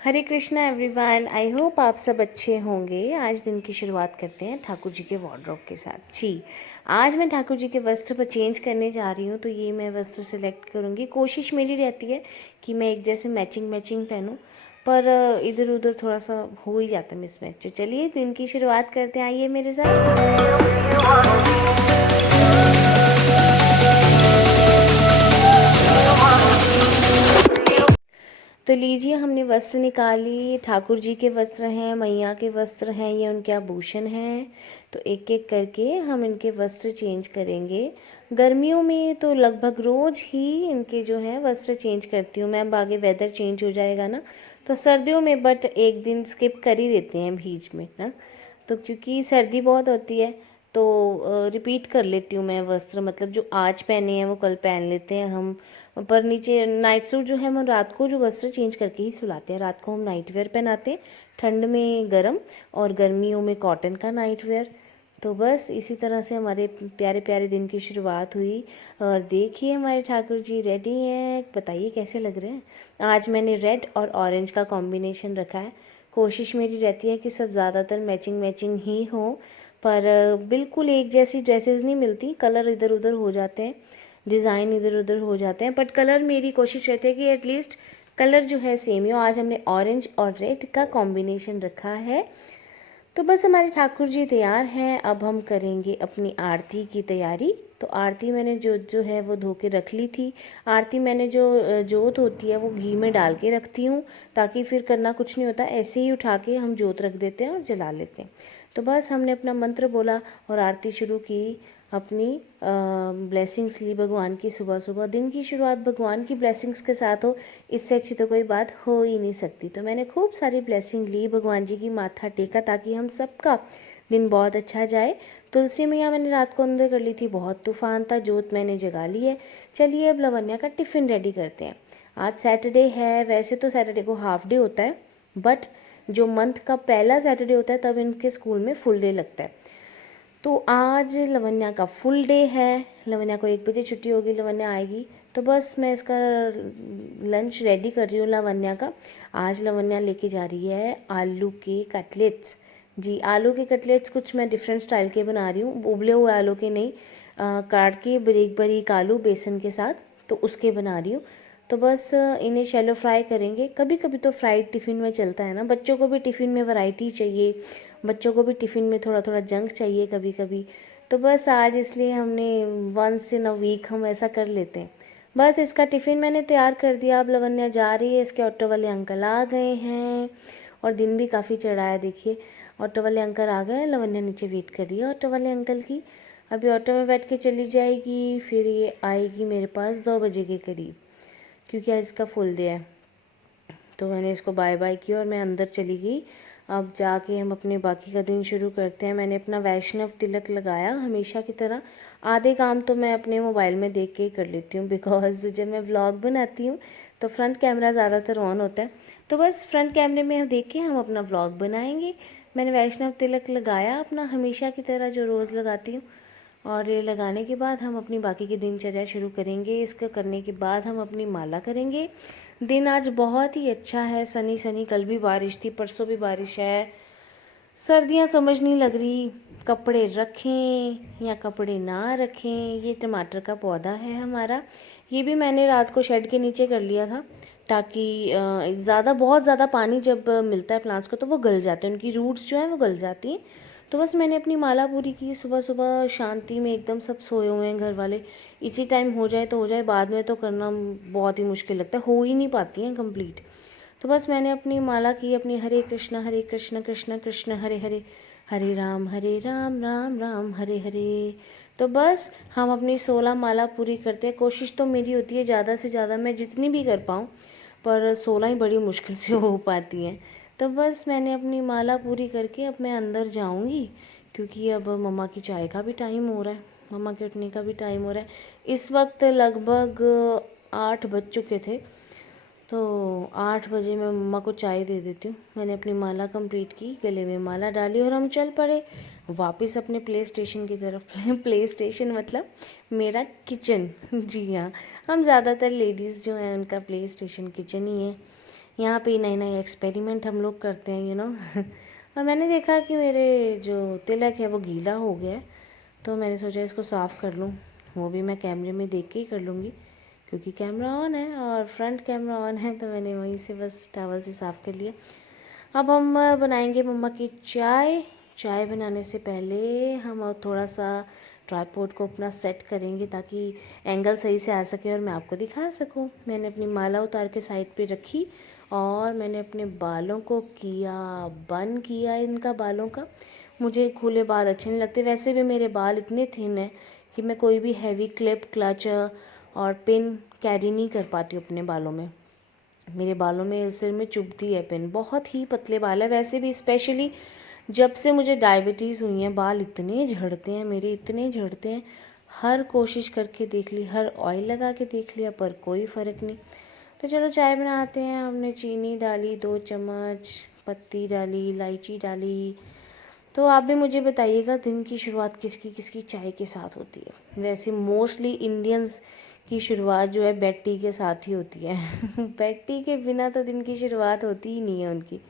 Hare Krishna everyone. I hope आप सब अच्छे होंगे। आज दिन की शुरुआत करते हैं ठाकुर जी के वार्डरोब के साथ। जी, आज मैं ठाकुर जी के वस्त्र पर चेंज करने जा रही हूँ, तो ये मैं वस्त्र सेलेक्ट करूँगी। कोशिश मेरी रहती है कि मैं एक जैसे मैचिंग मैचिंग पहनूँ, पर इधर उधर थोड़ा सा हो ही जाता है मिसमैच। तो चलिए दिन की शुरुआत करते हैं, आइए मेरे साथ। तो लीजिए, हमने वस्त्र निकाली। ठाकुर जी के वस्त्र हैं, मैया के वस्त्र हैं, ये उनके आभूषण हैं। तो एक एक करके हम इनके वस्त्र चेंज करेंगे। गर्मियों में तो लगभग रोज़ ही इनके जो है वस्त्र चेंज करती हूँ मैं। अब आगे वेदर चेंज हो जाएगा ना, तो सर्दियों में बट एक दिन स्किप कर ही देते हैं बीच में ना, तो क्योंकि सर्दी बहुत होती है तो रिपीट कर लेती हूँ मैं वस्त्र। मतलब जो आज पहने हैं वो कल पहन लेते हैं हम। पर नीचे नाइट सूट जो है हम रात को जो वस्त्र चेंज करके ही सुलाते हैं। रात को हम नाइट वेयर पहनाते हैं, ठंड में गरम और गर्मियों में कॉटन का नाइट वेयर। तो बस इसी तरह से हमारे प्यारे प्यारे दिन की शुरुआत हुई। और देखिए हमारे ठाकुर जी रेडी हैं। बताइए कैसे लग रहे हैं। आज मैंने रेड और ऑरेंज का कॉम्बिनेशन रखा है। कोशिश मेरी रहती है कि सब ज़्यादातर मैचिंग मैचिंग ही हो, पर बिल्कुल एक जैसी ड्रेसेस नहीं मिलती, कलर इधर उधर हो जाते हैं, डिज़ाइन इधर उधर हो जाते हैं। बट कलर मेरी कोशिश रहती है कि एटलीस्ट कलर जो है सेम ही हो। आज हमने ऑरेंज और रेड का कॉम्बिनेशन रखा है। तो बस हमारे ठाकुर जी तैयार हैं। अब हम करेंगे अपनी आरती की तैयारी। तो आरती मैंने जो है वो धो के रख ली थी। आरती मैंने जो जोत होती है वो घी में डाल के रखती हूँ, ताकि फिर करना कुछ नहीं होता, ऐसे ही उठा के हम जोत रख देते हैं और जला लेते हैं। तो बस हमने अपना मंत्र बोला और आरती शुरू की। अपनी ब्लेसिंग्स ली भगवान की। सुबह सुबह दिन की शुरुआत भगवान की ब्लेसिंग्स के साथ हो, इससे अच्छी तो कोई बात हो ही नहीं सकती। तो मैंने खूब सारी ब्लेसिंग ली भगवान जी की, माथा टेका ताकि हम सबका दिन बहुत अच्छा जाए। तुलसी मैया मैंने रात को अंदर कर ली थी, बहुत तूफान था। जोत मैंने जगा ली है। चलिए अब लवन्या का टिफ़िन रेडी करते हैं। आज सैटरडे है। वैसे तो सैटरडे को हाफ डे होता है, बट जो मंथ का पहला सैटरडे होता है तब इनके स्कूल में फुल डे लगता है। तो आज लवन्या का फुल डे है। लवन्या को 1 बजे छुट्टी होगी, लवन्या आएगी। तो बस मैं इसका लंच रेडी कर रही हूँ लवन्या का। आज लवन्या लेके जा रही है आलू के कटलेट्स। जी, आलू के कटलेट्स कुछ मैं डिफरेंट स्टाइल के बना रही हूँ, उबले हुए आलू के नहीं, काट के बारीक बारीक आलू बेसन के साथ, तो उसके बना रही हूँ। तो बस इन्हें शैलो फ्राई करेंगे। कभी कभी तो फ्राइड टिफ़िन में चलता है ना, बच्चों को भी टिफ़िन में वैरायटी चाहिए, बच्चों को भी टिफ़िन में थोड़ा थोड़ा जंक चाहिए कभी कभी। तो बस आज इसलिए हमने वंस इन अ वीक हम ऐसा कर लेते हैं। बस इसका टिफ़िन मैंने तैयार कर दिया। अब लवन्या जा रही है, इसके ऑटो वाले अंकल आ गए हैं और दिन भी काफ़ी चढ़ा है। देखिए ऑटो वाले अंकल आ गए, लवन्या नीचे वेट कर रही है ऑटो वाले अंकल की। अभी ऑटो में बैठ के चली जाएगी, फिर ये आएगी मेरे पास 2 बजे के करीब, क्योंकि आज इसका फुल डे है। तो मैंने इसको बाय बाय किया और मैं अंदर चली गई। अब जाके हम अपने बाकी का दिन शुरू करते हैं। मैंने अपना वैष्णव तिलक लगाया हमेशा की तरह। आधे काम तो मैं अपने मोबाइल में देख के ही कर लेती हूँ, बिकॉज़ जब मैं व्लॉग बनाती हूँ तो फ्रंट कैमरा ज़्यादातर ऑन होता है। तो बस फ्रंट कैमरे में देख के हम अपना व्लॉग बनाएंगे। मैंने वैष्णव तिलक लगाया अपना हमेशा की तरह, जो रोज़ लगाती हूँ। और ये लगाने के बाद हम अपनी बाकी की दिनचर्या शुरू करेंगे। इसका करने के बाद हम अपनी माला करेंगे। दिन आज बहुत ही अच्छा है, सनी सनी। कल भी बारिश थी, परसों भी बारिश है। सर्दियाँ समझ नहीं लग रही, कपड़े रखें या कपड़े ना रखें। ये टमाटर का पौधा है हमारा, ये भी मैंने रात को शेड के नीचे कर लिया था, ताकि बहुत ज़्यादा पानी जब मिलता है प्लांट्स को तो वो गल जाते हैं, उनकी रूट्स जो हैं वो गल जाती हैं। तो बस मैंने अपनी माला पूरी की। सुबह सुबह शांति में एकदम सब सोए हुए हैं घर वाले। इसी टाइम हो जाए तो हो जाए, बाद में तो करना बहुत ही मुश्किल लगता है, हो ही नहीं पाती हैं कंप्लीट। तो बस मैंने अपनी माला की अपनी। हरे कृष्ण कृष्ण कृष्ण हरे हरे, हरे राम राम राम हरे हरे। तो बस हम अपनी 16 माला पूरी करते हैं। कोशिश तो मेरी होती है ज़्यादा से ज़्यादा मैं जितनी भी कर पाऊँ, पर 16 ही बड़ी मुश्किल से हो पाती हैं। तो बस मैंने अपनी माला पूरी करके अब मैं अंदर जाऊंगी, क्योंकि अब मम्मा की चाय का भी टाइम हो रहा है, मम्मा के उठने का भी टाइम हो रहा है। इस वक्त लगभग 8 बज चुके थे, तो 8 बजे मैं मम्मा को चाय दे देती हूँ। मैंने अपनी माला कंप्लीट की, गले में माला डाली और हम चल पड़े वापस अपने प्ले स्टेशन की तरफ। प्ले स्टेशन मतलब मेरा किचन। जी हाँ, हम ज़्यादातर लेडीज़ जो हैं उनका प्ले स्टेशन किचन ही है। यहाँ पे नए नए एक्सपेरिमेंट हम लोग करते हैं और मैंने देखा कि मेरे जो तिलक है वो गीला हो गया है, तो मैंने सोचा इसको साफ़ कर लूँ। वो भी मैं कैमरे में देख के ही कर लूँगी, क्योंकि कैमरा ऑन है और फ्रंट कैमरा ऑन है, तो मैंने वहीं से बस टॉवल से साफ़ कर लिया। अब हम बनाएंगे मम्मा की चाय। चाय बनाने से पहले हम थोड़ा सा ट्राइपॉड को अपना सेट करेंगे ताकि एंगल सही से आ सके और मैं आपको दिखा सकूं। मैंने अपनी माला उतार के साइड पे रखी और मैंने अपने बालों को किया बन किया इनका बालों का। मुझे खुले बाल अच्छे नहीं लगते, वैसे भी मेरे बाल इतने थिन हैं कि मैं कोई भी हैवी क्लिप, क्लच और पिन कैरी नहीं कर पाती हूँ अपने बालों में। मेरे बालों में, सिर में चुभती है पिन। बहुत ही पतले बाल है, वैसे भी स्पेशली जब से मुझे डायबिटीज़ हुई है बाल इतने झड़ते हैं मेरे, इतने झड़ते हैं। हर कोशिश करके देख ली, हर ऑयल लगा के देख लिया, पर कोई फ़र्क नहीं। तो चलो चाय बनाते हैं। हमने चीनी डाली 2 चम्मच, पत्ती डाली, इलायची डाली। तो आप भी मुझे बताइएगा दिन की शुरुआत किसकी किसकी चाय के साथ होती है। वैसे मोस्टली इंडियंस की शुरुआत जो है बेड टी के साथ ही होती है बेड टी के बिना तो दिन की शुरुआत होती ही नहीं है उनकी।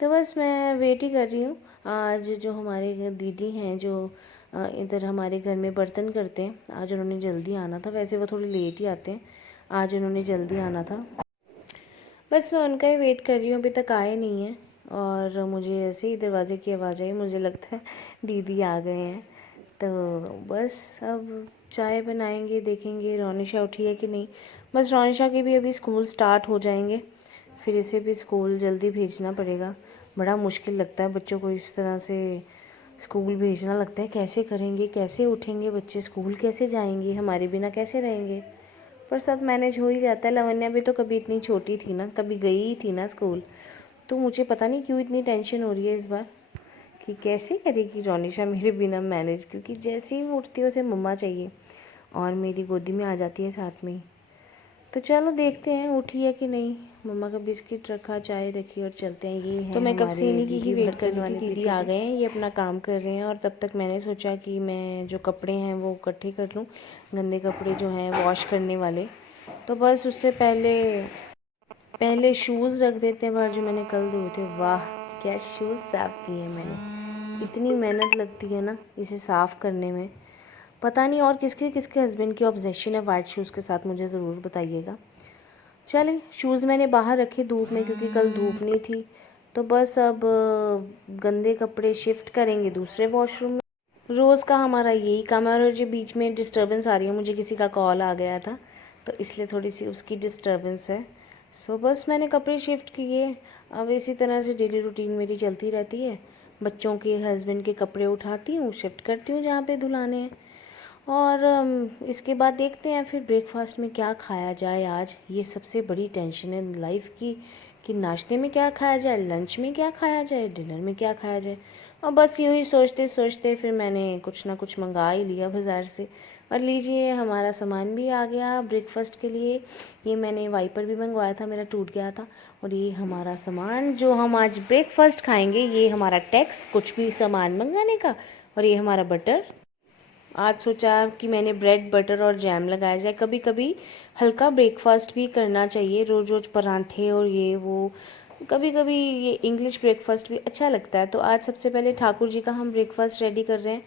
तो बस मैं वेट ही कर रही हूँ। आज जो हमारे दीदी हैं जो इधर हमारे घर में बर्तन करते हैं, आज उन्होंने जल्दी आना था। वैसे वो थोड़ी लेट ही आते हैं, आज उन्होंने जल्दी आना था। बस मैं उनका ही वेट कर रही हूँ, अभी तक आए नहीं हैं। और मुझे ऐसे ही दरवाज़े की आवाज़ आई, मुझे लगता है दीदी आ गए हैं। तो बस अब चाय बनाएंगे, देखेंगे रोनिशा उठी है कि नहीं। बस रोनिशा के भी अभी स्कूल स्टार्ट हो जाएंगे, फिर इसे भी स्कूल जल्दी भेजना पड़ेगा। बड़ा मुश्किल लगता है बच्चों को इस तरह से स्कूल भेजना, लगता है कैसे करेंगे, कैसे उठेंगे बच्चे, स्कूल कैसे जाएंगे, हमारे बिना कैसे रहेंगे। पर सब मैनेज हो ही जाता है। लवन्या भी तो कभी इतनी छोटी थी ना, कभी गई ही थी ना स्कूल, तो मुझे पता नहीं क्यों इतनी टेंशन हो रही है इस बार कि कैसे करेगी रोनिशा मेरे बिना मैनेज, क्योंकि जैसे ही वो उठती है उसे मम्मा चाहिए और मेरी गोदी में आ जाती है साथ में ही। तो चलो देखते हैं उठी है कि नहीं। मम्मा का बिस्किट रखा, चाय रखी और चलते हैं। ये है तो मैं कब से इन्हीं की ही वेट कर रही थी। दीदी आ गए हैं, ये अपना काम कर रहे हैं और तब तक मैंने सोचा कि मैं जो कपड़े हैं वो इकट्ठे कर लूँ, गंदे कपड़े जो हैं वॉश करने वाले। तो बस उससे पहले शूज़ रख देते हैं बाहर, जो मैंने कल धोए थे। वाह क्या शूज़ साफ़ किए हैं मैंने, इतनी मेहनत लगती है ना इसे साफ़ करने में। पता नहीं और किसके किसके हस्बैंड की ऑब्सेशन है वाइट शूज़ के साथ, मुझे ज़रूर बताइएगा। चलें, शूज़ मैंने बाहर रखे धूप में क्योंकि कल धूप नहीं थी। तो बस अब गंदे कपड़े शिफ्ट करेंगे दूसरे वॉशरूम में। रोज़ का हमारा यही काम है। और जो बीच में डिस्टर्बेंस आ रही है, मुझे किसी का कॉल आ गया था तो इसलिए थोड़ी सी उसकी डिस्टर्बेंस है। सो बस मैंने कपड़े शिफ्ट किए। अब इसी तरह से डेली रूटीन मेरी चलती रहती है। बच्चों के, हस्बैंड के कपड़े उठाती हूँ, शिफ्ट करती हूँ जहाँ पे धुलाने हैं। और इसके बाद देखते हैं फिर ब्रेकफास्ट में क्या खाया जाए आज। ये सबसे बड़ी टेंशन है लाइफ की कि नाश्ते में क्या खाया जाए, लंच में क्या खाया जाए, डिनर में क्या खाया जाए। और बस यूँ ही सोचते सोचते फिर मैंने कुछ ना कुछ मंगा ही लिया बाज़ार से। और लीजिए हमारा सामान भी आ गया ब्रेकफास्ट के लिए। ये मैंने वाइपर भी मंगवाया था, मेरा टूट गया था। और ये हमारा सामान जो हम आज ब्रेकफास्ट खाएंगे, ये हमारा टैक्स कुछ भी सामान मंगाने का। और ये हमारा बटर। आज सोचा कि मैंने ब्रेड, बटर और जैम लगाया जाए। कभी कभी हल्का ब्रेकफास्ट भी करना चाहिए, रोज़ रोज़ परांठे और ये वो। कभी कभी ये इंग्लिश ब्रेकफास्ट भी अच्छा लगता है। तो आज सबसे पहले ठाकुर जी का हम ब्रेकफास्ट रेडी कर रहे हैं।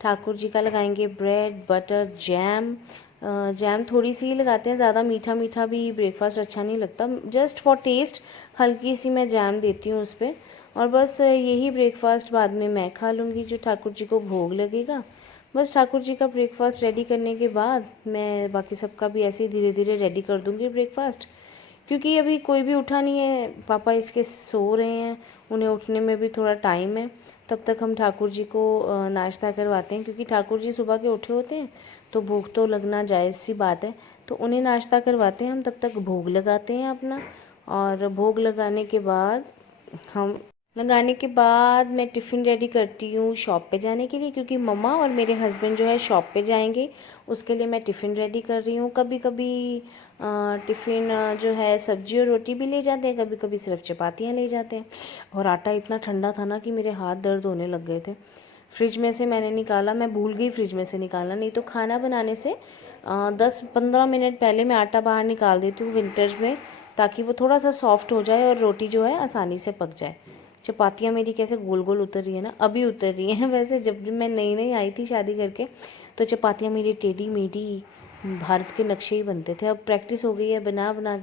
ठाकुर जी का लगाएंगे ब्रेड, बटर, जैम। जैम थोड़ी सी ही लगाते हैं, ज़्यादा मीठा मीठा भी ब्रेकफास्ट अच्छा नहीं लगता। जस्ट फॉर टेस्ट हल्की सी मैं जैम देती हूँ उस पर। और बस यही ब्रेकफास्ट बाद में मैं खा लूँगी जो ठाकुर जी को भोग लगेगा। बस ठाकुर जी का ब्रेकफास्ट रेडी करने के बाद मैं बाकी सबका भी ऐसे ही धीरे धीरे रेडी कर दूँगी ब्रेकफास्ट, क्योंकि अभी कोई भी उठा नहीं है। पापा इसके सो रहे हैं, उन्हें उठने में भी थोड़ा टाइम है। तब तक हम ठाकुर जी को नाश्ता करवाते हैं, क्योंकि ठाकुर जी सुबह के उठे होते हैं तो भूख तो लगना जायज़ सी बात है। तो उन्हें नाश्ता करवाते हैं हम, तब तक भोग लगाते हैं अपना। और भोग लगाने के बाद मैं टिफ़िन रेडी करती हूँ शॉप पे जाने के लिए, क्योंकि मम्मा और मेरे हस्बैंड जो है शॉप पे जाएंगे। उसके लिए मैं टिफ़िन रेडी कर रही हूँ। कभी कभी टिफ़िन जो है सब्जी और रोटी भी ले जाते हैं, कभी कभी सिर्फ चपातियाँ ले जाते हैं। और आटा इतना ठंडा था ना कि मेरे हाथ दर्द होने लग गए थे। फ्रिज में से मैंने निकाला, मैं भूल गई फ्रिज में से निकालना, नहीं तो खाना बनाने से 10-15 मिनट पहले मैं आटा बाहर निकाल देती हूँ विंटर्स में, ताकि वो थोड़ा सा सॉफ्ट हो जाए और रोटी जो है आसानी से पक जाए। चपातियाँ मेरी कैसे गोल गोल उतर रही है ना, अभी उतर रही हैं। वैसे जब मैं नई नई आई थी शादी करके तो चपातियाँ मेरी टेढ़ी मेढ़ी भारत के नक्शे ही बनते थे। अब प्रैक्टिस हो गई है बना बना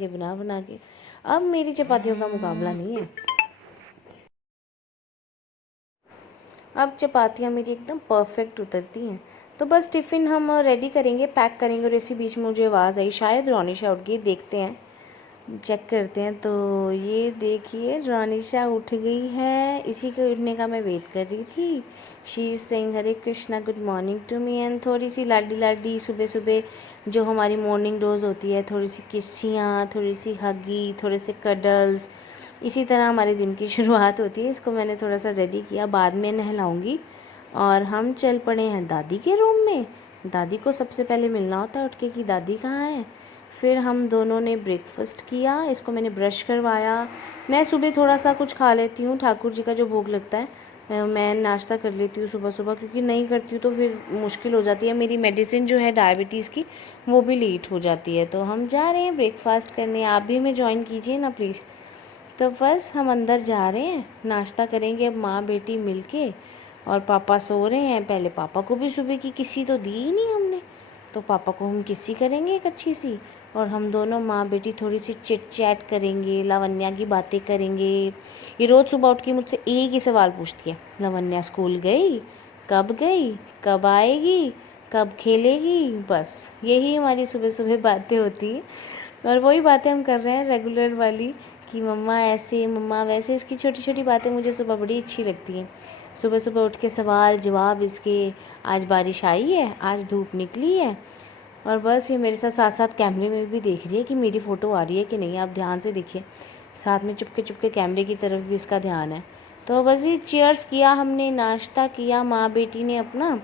के अब मेरी चपातियों का मुकाबला नहीं है। अब चपातियाँ मेरी एकदम परफेक्ट उतरती हैं। तो बस टिफ़िन हम रेडी करेंगे, पैक करेंगे। और इसी बीच में मुझे आवाज़ आई, शायद रोनिशा उठ गई, देखते हैं, चेक करते हैं। तो ये देखिए रोनिशा उठ गई है, इसी के उठने का मैं वेट कर रही थी। She is saying Hare Krishna good morning to me. And थोड़ी सी लाडी लाडी सुबह सुबह जो हमारी मॉर्निंग डोज होती है, थोड़ी सी किस्सियाँ, थोड़ी सी हगी, थोड़े से कडल्स, इसी तरह हमारे दिन की शुरुआत होती है। इसको मैंने थोड़ा सा रेडी किया, बाद में नहलाऊंगी। और हम चल पड़े हैं दादी के रूम में। दादी को सबसे पहले मिलना होता है उठ के कि दादी कहाँ है। फिर हम दोनों ने ब्रेकफास्ट किया, इसको मैंने ब्रश करवाया। मैं सुबह थोड़ा सा कुछ खा लेती हूँ, ठाकुर जी का जो भोग लगता है मैं नाश्ता कर लेती हूँ सुबह सुबह, क्योंकि नहीं करती हूँ तो फिर मुश्किल हो जाती है। मेरी मेडिसिन जो है डायबिटीज़ की वो भी लेट हो जाती है। तो हम जा रहे हैं ब्रेकफास्ट करने, आप भी हमें ज्वाइन कीजिए ना प्लीज़। तो बस हम अंदर जा रहे हैं, नाश्ता करेंगे अब माँ बेटी मिलके। और पापा सो रहे हैं, पहले पापा को भी सुबह की किस्सी तो दी ही नहीं हमने, तो पापा को हम किस्सी करेंगे एक अच्छी सी। और हम दोनों माँ बेटी थोड़ी सी चिट चैट करेंगे, लावण्या की बातें करेंगे। ये रोज़ सुबह उठ के मुझसे एक ही सवाल पूछती है, लावण्या स्कूल गई, कब आएगी, कब खेलेगी। बस यही हमारी सुबह सुबह बातें होती हैं। और वही बातें हम कर रहे हैं रेगुलर वाली, कि मम्मा ऐसे मम्मा वैसे। इसकी छोटी छोटी बातें मुझे सुबह बड़ी अच्छी लगती हैं। सुबह सुबह उठ के सवाल जवाब इसके, आज बारिश आई है, आज धूप निकली है। और बस ये मेरे साथ साथ साथ कैमरे में भी देख रही है कि मेरी फ़ोटो आ रही है कि नहीं। आप ध्यान से देखिए, साथ में चुपके चुपके कैमरे की तरफ भी इसका ध्यान है। तो बस ये चीयर्स किया हमने, नाश्ता किया माँ बेटी ने अपना।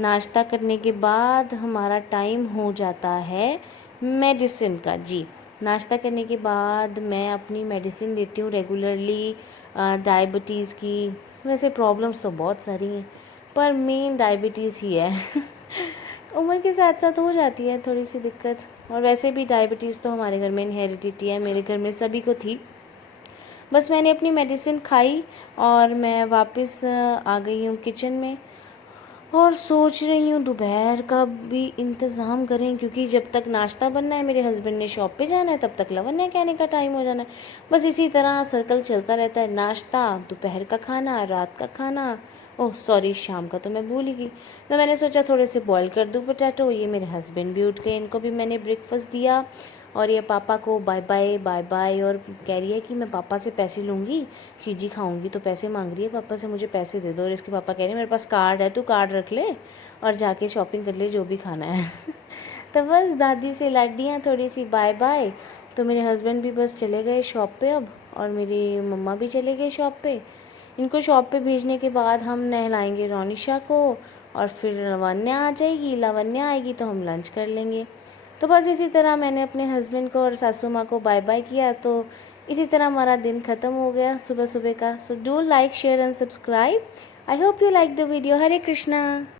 नाश्ता करने के बाद हमारा टाइम हो जाता है मेडिसिन का। जी, नाश्ता करने के बाद मैं अपनी मेडिसिन लेती हूँ रेगुलरली डायबिटीज़ की। वैसे प्रॉब्लम्स तो बहुत सारी हैं पर मेन डायबिटीज़ ही है। उम्र के साथ साथ हो जाती है थोड़ी सी दिक्कत। और वैसे भी डायबिटीज़ तो हमारे घर में इनहेरिडिटी है, मेरे घर में सभी को थी। बस मैंने अपनी मेडिसिन खाई और मैं वापस आ गई हूँ किचन में। और सोच रही हूँ दोपहर का भी इंतज़ाम करें, क्योंकि जब तक नाश्ता बनना है, मेरे हस्बैंड ने शॉप पे जाना है, तब तक लवन्या के आने का टाइम हो जाना है। बस इसी तरह सर्कल चलता रहता है, नाश्ता, दोपहर का खाना, रात का खाना। ओह सॉरी, शाम का तो मैं भूल ही गई। तो मैंने सोचा थोड़े से बॉईल कर दूँ पोटैटो। ये मेरे हस्बैंड भी उठ गए, इनको भी मैंने ब्रेकफास्ट दिया। और ये पापा को बाय बाय बाय बाय। और कह रही है कि मैं पापा से पैसे लूँगी, चीज़ी खाऊंगी, तो पैसे मांग रही है पापा से, मुझे पैसे दे दो। और इसके पापा कह रहे हैं मेरे पास कार्ड है, तू कार्ड रख ले और जाके शॉपिंग कर ले जो भी खाना है। तो बस दादी से लाडियाँ थोड़ी सी बाय बाय। तो मेरे हस्बैंड भी बस चले गए शॉप पे अब, और मेरी मम्मा भी चले गए शॉप पे। इनको शॉप पे भेजने के बाद हम नहलाएंगे रोनिशा को, और फिर लावण्या आ जाएगी। लावण्या आएगी तो हम लंच कर लेंगे। तो बस इसी तरह मैंने अपने हस्बैंड को और सासू माँ को बाय बाय किया। तो इसी तरह हमारा दिन ख़त्म हो गया सुबह सुबह का। So do like share and subscribe. I hope you like the video. Hare Krishna.